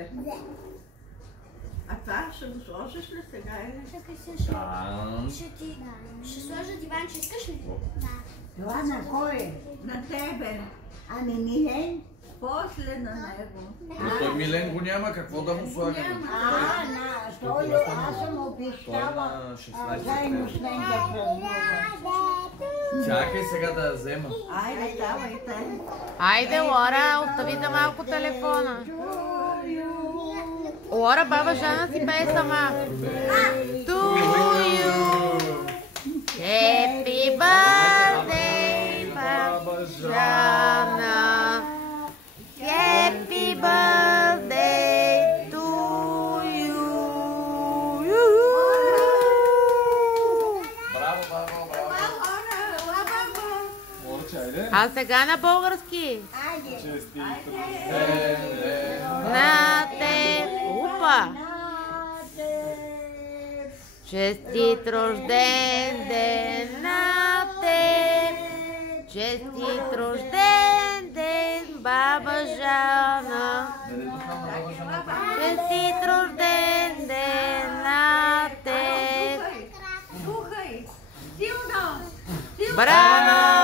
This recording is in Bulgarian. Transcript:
А това ще го сложиш ли сега или? Ще сложа диван, че искаш ли? Това на кой? На тебе. Ами Милен? После на него. Той Милен го няма, какво да му слагаме? Той, аз съм обещала заедно с мен да празнува. Чакай сега да я взема. Айде, давайте. Айде, Лора, оставите малко телефона. Лора, баба Жана си пее сама. To you. Happy birthday, баба Жана. Happy birthday to you. Браво, браво, браво. А сега на български. На теб. Опа! Честит рожден ден на теб! Честит рожден ден, баба Жана! Честит рожден ден на теб! Слухай! Силно! Браво!